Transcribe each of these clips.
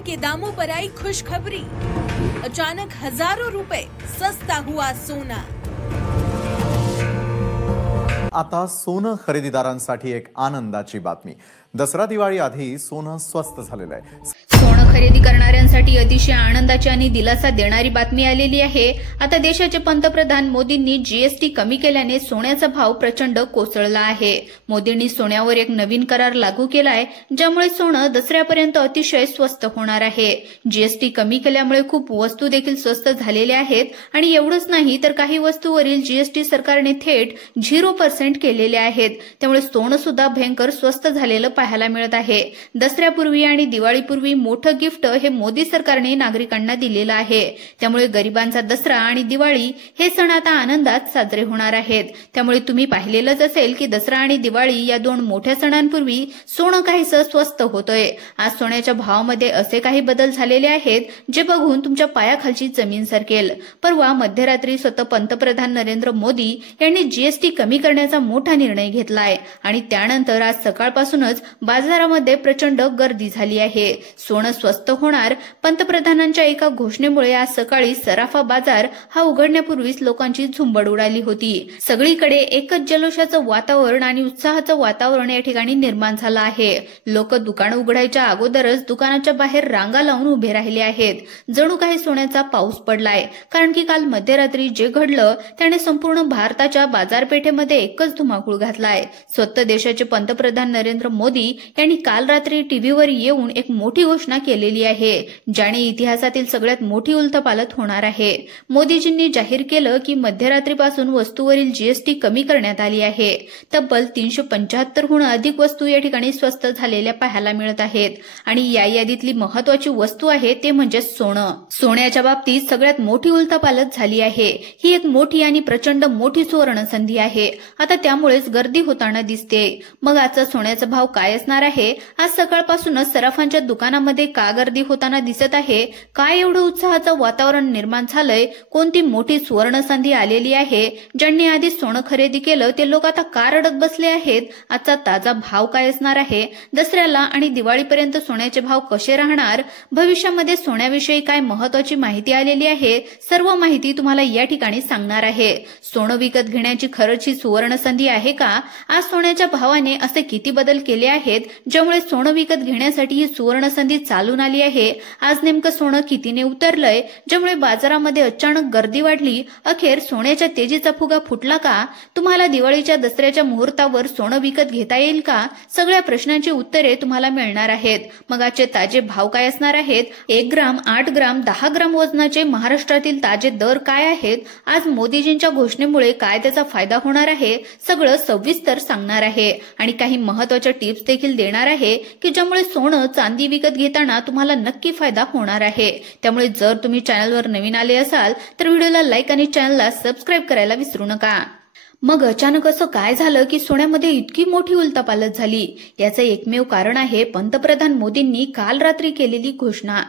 के दामों पर आई खुशखबरी। अचानक हजारों रुपए सस्ता हुआ सोना। आता सोनं खरेदीदारांसाठी एक आनंदाची बातमी। दसरा दिवाळी आधी सोनं स्वस्त झालेलं आहे। सोनं खरेदी करणाऱ्यांसाठी अतिशय आनंदाची आणि दिलासा देणारी बातमी आलेली आहे। आता देशाचे पंतप्रधान मोदींनी जीएसटी कमी केल्याने सोन्याचा भाव प्रचंड कोसळला आहे। मोदींनी सोन्यावर एक नवीन करार लागू केलाय, ज्यामुळे सोनं दसऱ्यापर्यंत अतिशय स्वस्त होणार आहे। जीएसटी कमी केल्यामुळे खूप वस्तू देखील स्वस्त झालेल्या आहेत आणि एवढंच नाही तर काही वस्तूवरील जीएसटी सरकारने थेट 0% केलेले आहेत। त्यामुळे सोनं सुद्धा भयंकर स्वस्त झालेलं पाहायला मिळत आहे। दसऱ्यापूर्वी आणि दिवाळीपूर्वी मोठं गिफ्ट हे मोदी सरकारने नागरिकांना दिलेलं आहे। त्यामुळे गरिबांचा दसरा आणि दिवाळी हे सण आता आनंदात साजरे होणार आहेत। त्यामुळे तुम्ही पाहिलेलंच असेल की दसरा आणि दिवाळी या दोन मोठ्या सणांपूर्वी सोनं काहीसं स्वस्त होतंय। आज सोन्याच्या भावामध्ये असे काही बदल झालेले आहेत जे बघून तुमच्या पायाखालची जमीन सरकेल। परवा मध्यरात्री स्वतः पंतप्रधान नरेंद्र मोदी यांनी जीएसटी कमी करण्याचा मोठा निर्णय घेतलाय आणि त्यानंतर आज सकाळपासूनच बाजारामध्ये प्रचंड गर्दी झाली आहे। सोनं स्वस्त होणार, पंतप्रधानांच्या एका घोषणेमुळे आज सकाळी सराफा बाजार हा उघडण्यापूर्वीच लोकांची झुंबड उडाली होती। सगळीकडे एकच जल्लोषाचं वातावरण आणि उत्साहाचं वातावरण या ठिकाणी निर्माण झालं आहे। लोक दुकान उघडायच्या अगोदरच दुकानाच्या बाहेर रांगा लावून उभे राहिले आहेत। जणू काही सोन्याचा पाऊस पडलाय, कारण की काल मध्यरात्री जे घडलं त्याने संपूर्ण भारताच्या बाजारपेठेमध्ये एकच धुमाकूळ घातलाय। स्वतः देशाचे पंतप्रधान नरेंद्र मोदी यांनी काल रात्री टीव्हीवर येऊन एक मोठी घोषणा केलेली आहे, ज्याने इतिहासातील सगळ्यात मोठी उलथपालथ होणार आहे। मोदीजींनी जाहीर केलं की मध्यरात्रीपासून वस्तूवरील जीएसटी कमी करण्यात आली आहे। तब्बल 375 हून अधिक वस्तू या ठिकाणी स्वस्त झालेल्या पाहायला मिळत आहेत आणि या यादीतली महत्वाची वस्तू आहे ते म्हणजे सोनं। सोन्याच्या बाबतीत सगळ्यात मोठी उलथपालथ झाली आहे। ही एक मोठी आणि प्रचंड मोठी सुवर्ण संधी आहे। आता त्यामुळेच गर्दी होताना दिसते। मग आजचा सोन्याचा भाव काय असणार आहे? आज सकाळपासूनच सराफांच्या दुकानामध्ये का गर्दी होताना दिसत आहे? काय एवढं उत्साहाचं वातावरण निर्माण झालंय? कोणती मोठी सुवर्ण संधी आलेली आहे? ज्यांनी आधी सोनं खरेदी केलं ते लोक आता का रडत बसले आहेत? आजचा ताजा भाव काय असणार आहे? दसऱ्याला आणि दिवाळीपर्यंत सोन्याचे भाव कसे राहणार? भविष्यामध्ये सोन्याविषयी काय महत्वाची माहिती आलेली आहे? सर्व माहिती तुम्हाला या ठिकाणी सांगणार आहे। सोनं विकत घेण्याची खरंच ही सुवर्ण संधी आहे का? आज सोन्याच्या भावाने असे किती बदल केले आहेत ज्यामुळे सोनं विकत घेण्यासाठी ही सुवर्ण संधी चालून आली आहे? आज नेमकं सोनं कितीने उतरलंय ज्यामुळे बाजारामध्ये अचानक गर्दी वाढली? अखेर सोन्याच्या तेजीचा फुगा फुटला का? तुम्हाला दिवाळीच्या दसऱ्याच्या मुहूर्तावर सोनं विकत घेता येईल का? सगळ्या प्रश्नांची उत्तरे तुम्हाला मिळणार आहेत। मग आजचे ताजे भाव काय असणार आहेत? 1 ग्राम, 8 ग्राम, 10 ग्राम वजनाचे महाराष्ट्रातील ताजे दर काय आहेत? आज मोदीजींच्या घोषणेमुळे काय त्याचा फायदा होणार आहे? सगळं सविस्तर सांगणार आहे आणि काही महत्वाच्या टिप्स देखील देणार आहे की ज्यामुळे सोनं चांदी विकत घेताना तुम्हाला नक्की फायदा होणार आहे। त्यामुळे जर तुम्ही चॅनलवर नवीन आले असाल तर व्हिडिओला लाईक आणि चॅनलला सबस्क्राईब करायला विसरू नका। मग अचानक असं काय झालं की सोन्यामध्ये इतकी मोठी उलथापालथ झाली? याचं एकमेव कारण आहे पंतप्रधान मोदींनी काल रात्री केलेली घोषणा।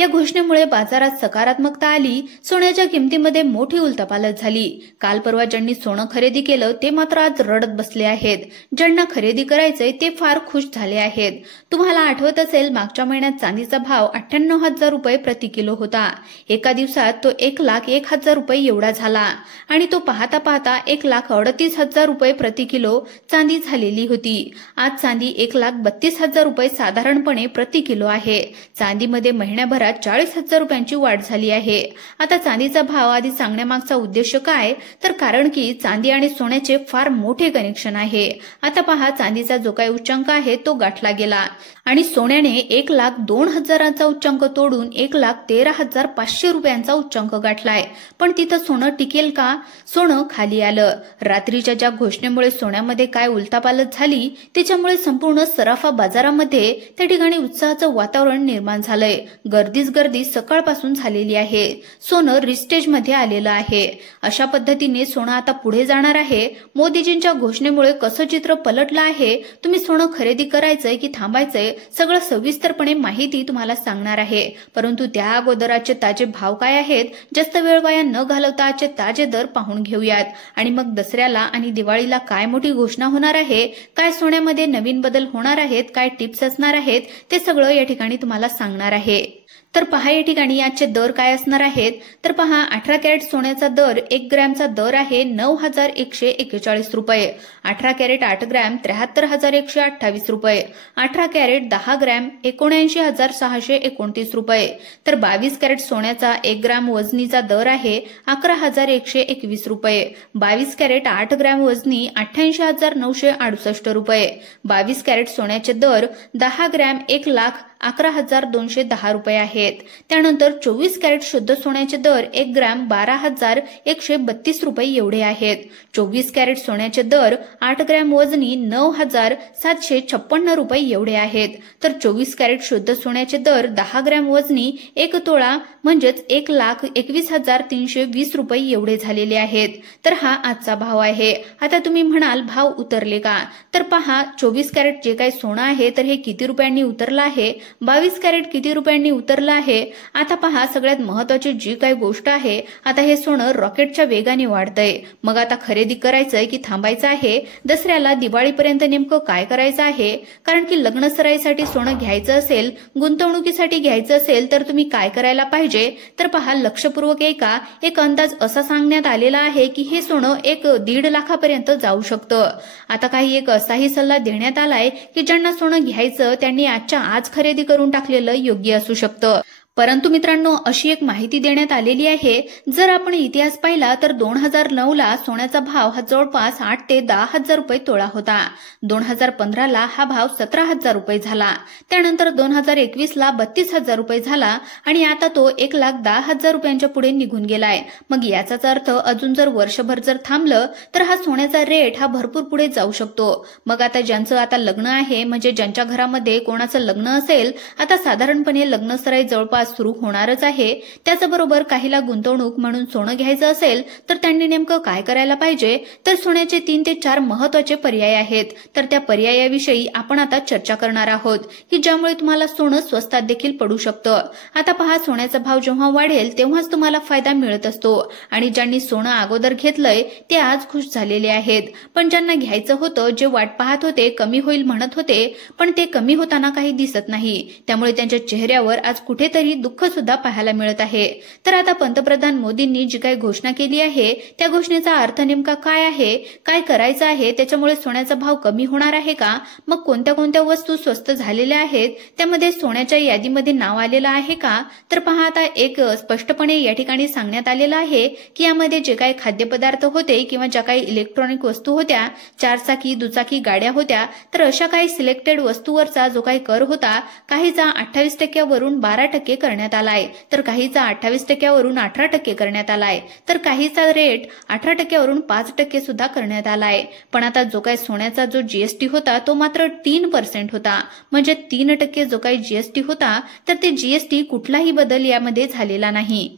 या घोषणेमुळे बाजारात सकारात्मकता आली, सोन्याच्या किमतीमध्ये मोठी उलथापालथ झाली। काल परवा ज्यांनी सोनं खरेदी केलं ते मात्र आज रडत बसले आहेत। ज्यांना खरेदी करायचंय ते फार खुश झाले आहेत। तुम्हाला आठवत असेल मागच्या महिन्यात चांदीचा भाव 98,000 रुपये प्रति किलो होता। एका दिवसात तो 1,01,000 रुपये एवढा झाला आणि तो पाहता पाहता 1,38,000 रुपये प्रति किलो चांदी झालेली होती। आज चांदी 1,32,000 रुपये साधारणपणे प्रति किलो आहे। चांदीमध्ये महिन्याभरात 40,000 रुपयांची वाढ झाली आहे। आता चांदीचा भाव आधी सांगण्यामागचा उद्देश काय? तर कारण की चांदी आणि सोन्याचे फार मोठे कनेक्शन आहे। आता पहा, चांदीचा जो काही उच्चांक आहे तो गाठला गेला आणि सोन्याने 1,02,000चा उच्चांक तोडून 1,13,500 रुपयांचा उच्चांक गाठलाय। पण तिथं सोनं टिकेल का? सोनं खाली आलं। रात्रीच्या ज्या घोषणेमुळे सोन्यामध्ये काय उलथापालथ झाली त्याच्यामुळे संपूर्ण सराफा बाजारामध्ये त्या ठिकाणी उत्साहाचं वातावरण निर्माण झालंय। गर्दीच गर्दी सकाळपासून झालेली आहे। सोनं रिस्टेज मध्ये आलेलं आहे। अशा पद्धतीने सोनं आता पुढे जाणार आहे। मोदीजींच्या घोषणेमुळे कसं चित्र पलटलं आहे? तुम्ही सोनं खरेदी करायचंय की थांबायचंय? सगळं सविस्तरपणे माहिती तुम्हाला सांगणार आहे। परंतु त्या अगोदर आजचे ताजे भाव काय आहेत, जास्त वेळ वाया न घालवता आजचे ताजे दर पाहून घेऊयात आणि मग दसऱ्याला आणि दिवाळीला काय मोठी घोषणा होणार आहे, काय सोन्यामध्ये नवीन बदल होणार आहेत, काय टिप्स असणार आहेत, ते सगळं या ठिकाणी तुम्हाला सांगणार आहे। तर पहा या ठिकाणी आजचे दर काय असणार आहेत। तर पहा 18 कॅरेट सोन्याचा दर 1 ग्रॅमचा दर आहे 9,141 रुपये, 18 कॅरेट 8 ग्रॅम 73,128 रुपये, 18 कॅरेट 10 ग्रॅम 79,629 रुपये। तर 22 कॅरेट सोन्याचा 1 ग्रॅम वजनीचा दर आहे 11,121 रुपये, 22 कॅरेट 8 ग्रॅम वजनी 88,968 रुपये, 22 कॅरेट सोन्याचे दर 10 ग्रॅम 1,11,210 रुपये आहेत। त्यानंतर 24 कॅरेट शुद्ध सोन्याचे दर 1 ग्रॅम 12,132 रुपये एवढे आहेत। 24 कॅरेट सोन्याचे दर 8 ग्रॅम वजनी 9,756 रुपये एवढे आहेत। तर 24 कॅरेट शुद्ध सोन्याचे दर 10 ग्रॅम वजनी 1 तोळा म्हणजेच 1,21,320 रुपये एवढे झालेले आहेत। तर हा आजचा भाव आहे। आता तुम्ही म्हणाल भाव उतरले का, तर पहा 24 कॅरेट जे काही सोनं आहे तर हे किती रुपयांनी उतरलं आहे, 22 कॅरेट किती रुपयांनी उतरलं आहे। आता पहा सगळ्यात महत्त्वाची जी काही गोष्ट आहे, आता हे सोनं रॉकेटच्या वेगाने वाढतंय। मग आता खरेदी करायचंय की थांबायचं आहे, दसऱ्याला दिवाळीपर्यंत नेमकं काय करायचं आहे, कारण की लग्न सराईसाठी सोनं घ्यायचं असेल, गुंतवणुकीसाठी घ्यायचं असेल तर तुम्ही काय करायला पाहिजे, तर पहा लक्षपूर्वक ऐका। एक अंदाज असा सांगण्यात आलेला आहे की हे सोनं 1.5 लाखापर्यंत जाऊ शकतं। आता काही एक असाही सल्ला देण्यात आलाय की ज्यांना सोनं घ्यायचं त्यांनी आजच्या आज खरेदी करून टाकलेलं योग्य असू शकतं। परंतु मित्रांनो अशी एक माहिती देण्यात आलेली आहे, जर आपण इतिहास पाहिला तर 2009ला सोन्याचा भाव हा जवळपास 8 ते 10,000 रुपये तोळा होता। 2015ला हा भाव 17,000 रुपये झाला, त्यानंतर 2021ला 32,000 रुपये झाला आणि आता तो 1,10,000 रुपयांच्या पुढे निघून गेलाय। मग याचाच अर्थ अजून जर वर्षभर जर थांबलं तर हा सोन्याचा रेट हा भरपूर पुढे जाऊ शकतो। मग आता ज्यांचं आता लग्न आहे, म्हणजे ज्यांच्या घरामध्ये कोणाचं लग्न असेल, आता साधारणपणे लग्न सराई जवळपास सुरू होणारच आहे। त्याचबरोबर काहीला गुंतवणूक म्हणून सोनं घ्यायचं असेल तर त्यांनी नेमकं काय करायला पाहिजे, तर सोन्याचे 3 ते 4 महत्त्वाचे पर्याय आहेत। तर त्या पर्यायाविषयी आपण आता चर्चा करणार आहोत की ज्यामुळे तुम्हाला सोनं स्वस्तात देखील पडू शकतं। आता पहा सोन्याचा भाव जेव्हा वाढेल तेव्हाच तुम्हाला फायदा मिळत असतो आणि ज्यांनी सोनं अगोदर घेतलंय ते आज खुश झालेले आहेत, पण ज्यांना घ्यायचं होतं, जे वाट पाहत होते, कमी होईल म्हणत होते, पण ते कमी होताना काही दिसत नाही, त्यामुळे त्यांच्या चेहऱ्यावर आज कुठेतरी दुःख सुद्धा पाहायला मिळत आहे। तर आता पंतप्रधान मोदींनी जी काही घोषणा केली आहे त्या घोषणेचा अर्थ नेमका काय आहे, काय करायचं आहे, त्याच्यामुळे सोन्याचा भाव कमी होणार आहे का, मग कोणत्या कोणत्या वस्तू स्वस्त झालेल्या आहेत त्यामध्ये सोन्याच्या यादीमध्ये नाव आलेलं आहे का, तर पहा आता एक स्पष्टपणे या ठिकाणी सांगण्यात आलेलं आहे की यामध्ये जे काही खाद्यपदार्थ होते किंवा ज्या काही इलेक्ट्रॉनिक वस्तू होत्या, 4 चाकी दुचाकी गाड्या होत्या, तर अशा काही सिलेक्टेड वस्तूवरचा जो काही कर होता काहीचा 28% वरून 12% करण्यात आलाय, तर काहीचा 28% वरून 18% करण्यात आलाय, तर काहीचा रेट 18% वरून 5% सुद्धा करण्यात आलाय। पण आता जो काही सोन्याचा जो जीएसटी होता तो मात्र 3% होता, म्हणजे 3% जो काही जीएसटी होता तर ते जीएसटी कुठलाही बदल यामध्ये झालेला नाही।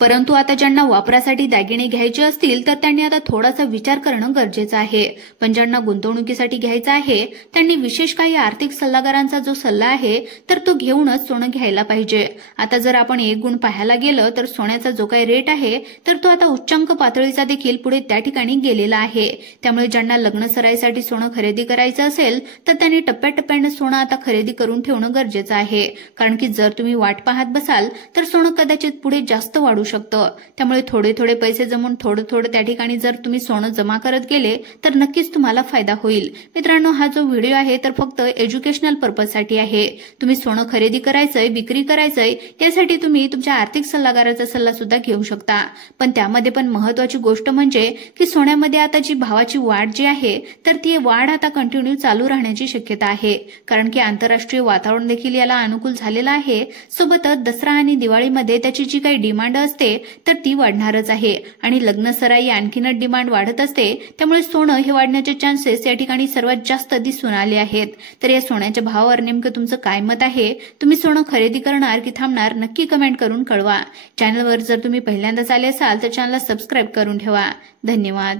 परंतु आता ज्यांना वापरासाठी दागिने घ्यायचे असतील तर त्यांनी आता थोडासा विचार करणं गरजेचं आहे, पण ज्यांना गुंतवणुकीसाठी घ्यायचं आहे त्यांनी विशेष काही आर्थिक सल्लागारांचा जो सल्ला आहे तर तो घेऊनच सोनं घ्यायला पाहिजे। आता जर आपण एक गुण पाहायला गेलं तर सोन्याचा जो काही रेट आहे तर तो आता उच्चांक पातळीचा देखील पुढे त्या ठिकाणी गेलेला आहे। त्यामुळे ज्यांना लग्न सराईसाठी सोनं खरेदी करायचं असेल तर त्यांनी टप्प्याटप्प्याने सोनं आता खरेदी करून ठेवणं गरजेचं आहे, कारण की जर तुम्ही वाट पाहत बसाल तर सोनं कदाचित पुढे जास्त वाढू शकतं। त्यामुळे थोडे थोडे पैसे जमून थोडं थोडं त्या ठिकाणी जर तुम्ही सोनं जमा करत गेले तर नक्कीच तुम्हाला फायदा होईल। मित्रांनो हा जो व्हिडिओ आहे तर फक्त एज्युकेशनल पर्पजसाठी आहे। तुम्ही सोनं खरेदी करायचंय, विक्री करायचंय यासाठी तुम्ही तुमच्या आर्थिक सल्लागाराचा सल्ला सुद्धा घेऊ शकता, पण त्यामध्ये पण महत्त्वाची गोष्ट म्हणजे की सोन्यामध्ये आता जी भावाची वाढ जी आहे तर ती वाढ आता कंटिन्यू चालू राहण्याची शक्यता आहे, कारण की आंतरराष्ट्रीय वातावरण देखील याला अनुकूल झालेलं आहे। सोबतच दसरा आणि दिवाळीमध्ये त्याची जी काही डिमांड असते तर ती वाढणारच आहे आणि लग्न सराई आणखीनच डिमांड वाढत असते, त्यामुळे सोनं हे वाढण्याचे चान्सेस या ठिकाणी सर्वात जास्त दिसून आले आहेत। तर या सोन्याच्या भावावर नेमकं तुमचं काय मत आहे, तुम्ही सोनं खरेदी करणार की थांबणार, नक्की कमेंट करून कळवा। चॅनलवर जर तुम्ही पहिल्यांदाच आले असाल तर चॅनलला सबस्क्राईब करून ठेवा। धन्यवाद।